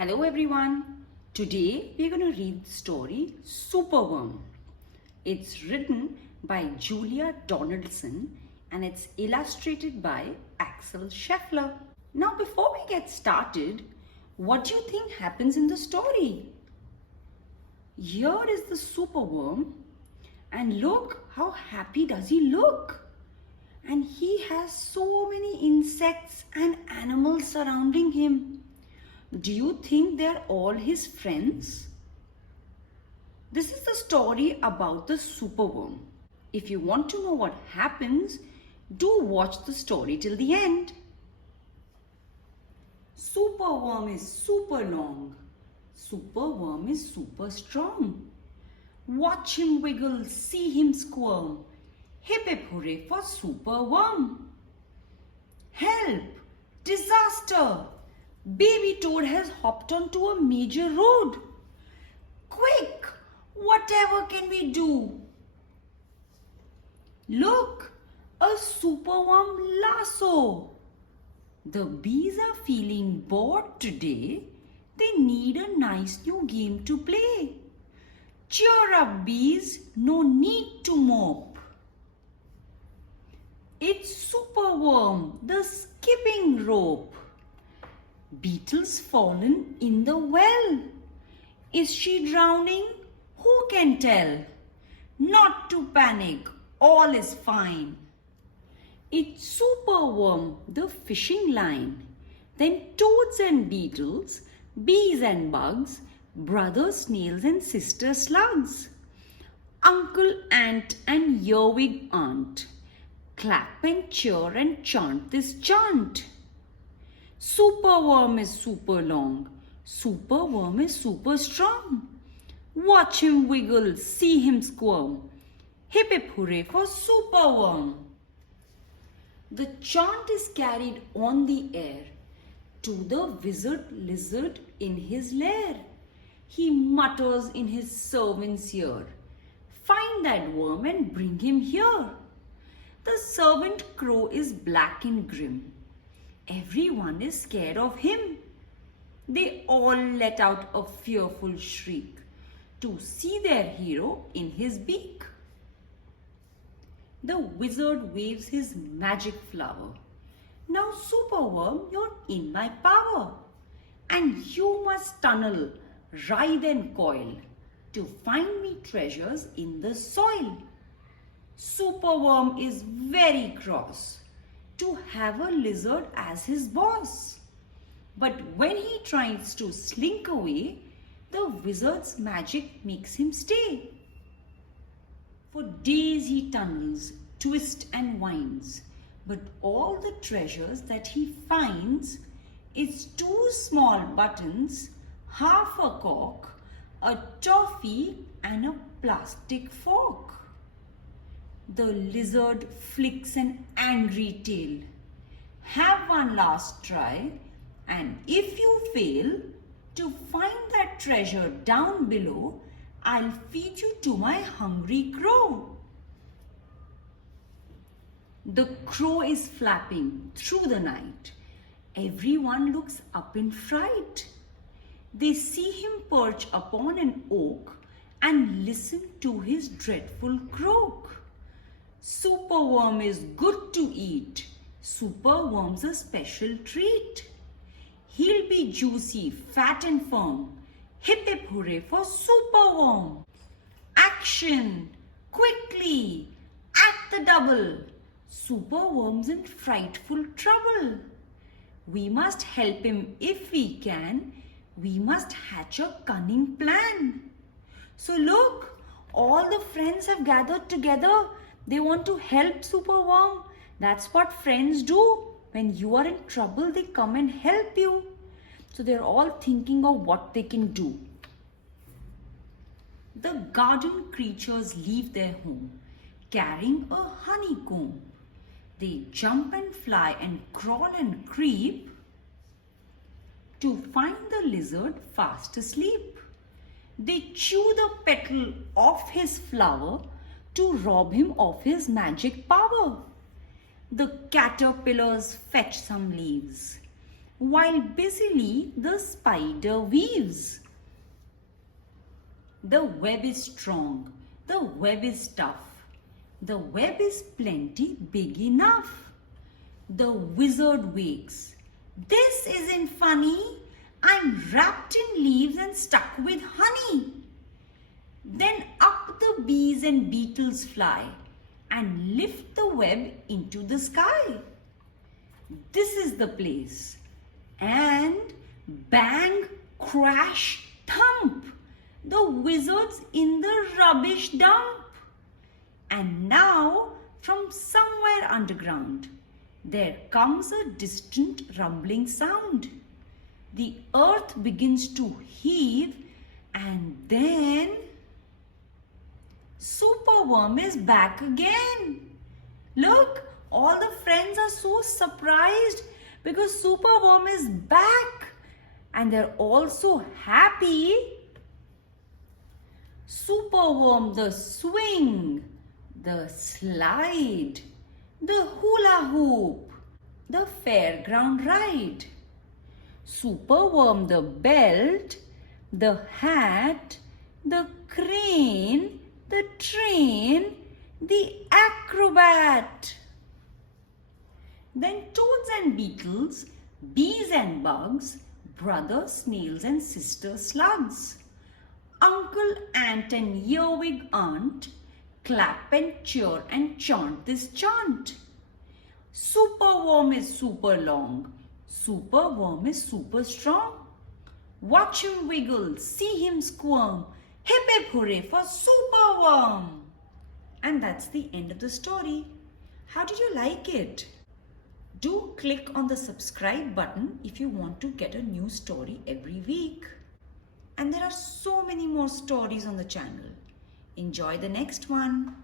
Hello everyone. Today we are going to read the story Superworm. It's written by Julia Donaldson and it's illustrated by Axel Scheffler. Now before we get started, what do you think happens in the story? Here is the Superworm and look how happy does he look. And he has so many insects and animals surrounding him. Do you think they're all his friends? This is the story about the Superworm. If you want to know what happens, do watch the story till the end. Superworm is super long. Superworm is super strong. Watch him wiggle, see him squirm. Hip hip hooray for Superworm. Help! Disaster! Baby Toad has hopped onto a major road. Quick! Whatever can we do? Look! A Superworm lasso. The bees are feeling bored today. They need a nice new game to play. Cheer up, bees. No need to mope. It's Superworm, the skipping rope. Beetle's fallen in the well. Is she drowning? Who can tell? Not to panic, all is fine. It's Superworm, the fishing line. Then toads and beetles, bees and bugs, brother snails and sister slugs. Uncle ant and earwig aunt. Clap and cheer and chant this chant. Superworm is super long. Superworm is super strong. Watch him wiggle, see him squirm. Hip hip hooray for Superworm. The chant is carried on the air to the wizard lizard in his lair. He mutters in his servant's ear, "Find that worm and bring him here." The servant crow is black and grim. Everyone is scared of him. They all let out a fearful shriek to see their hero in his beak. The wizard waves his magic flower. "Now Superworm, you're in my power. And you must tunnel, writhe and coil to find me treasures in the soil." Superworm is very cross to have a lizard as his boss. But when he tries to slink away, the wizard's magic makes him stay. For days he tunnels, twists and winds, but all the treasures that he finds is 2 small buttons, half a cork, a toffee and a plastic fork. The lizard flicks an angry tail. "Have one last try, and if you fail to find that treasure down below, I'll feed you to my hungry crow." The crow is flapping through the night. Everyone looks up in fright. They see him perch upon an oak and listen to his dreadful croak. Superworm is good to eat. Superworm's a special treat. He'll be juicy, fat and firm. Hip hip hooray for Superworm. Action! Quickly! At the double! Superworm's in frightful trouble. We must help him if we can. We must hatch a cunning plan. So look, all the friends have gathered together. They want to help Superworm. That's what friends do. When you are in trouble, they come and help you. So they're all thinking of what they can do. The garden creatures leave their home, carrying a honeycomb. They jump and fly and crawl and creep to find the lizard fast asleep. They chew the petal off his flower to rob him of his magic power. The caterpillars fetch some leaves. while busily the spider weaves. The web is strong, the web is tough, the web is plenty big enough. The wizard wakes. This isn't funny. I'm wrapped in leaves and stuck with honey. Then up the bees and beetles fly and lift the web into the sky. This is the place. And bang, crash, thump, the wizard's in the rubbish dump. And now from somewhere underground, there comes a distant rumbling sound. The earth begins to heave, and then Superworm is back again. Look, all the friends are so surprised because Superworm is back and they're all so happy. Superworm, the swing, the slide, the hula hoop, the fairground ride. Superworm, the belt, the hat, the crane, the train, the acrobat. Then toads and beetles, bees and bugs, brothers snails and sister slugs, uncle ant and earwig aunt, clap and cheer and chant this chant. Superworm is super long. Superworm is super strong. Watch him wiggle, see him squirm. Hip hip hooray for Superworm. And that's the end of the story. How did you like it? Do click on the subscribe button if you want to get a new story every week. And there are so many more stories on the channel. Enjoy the next one.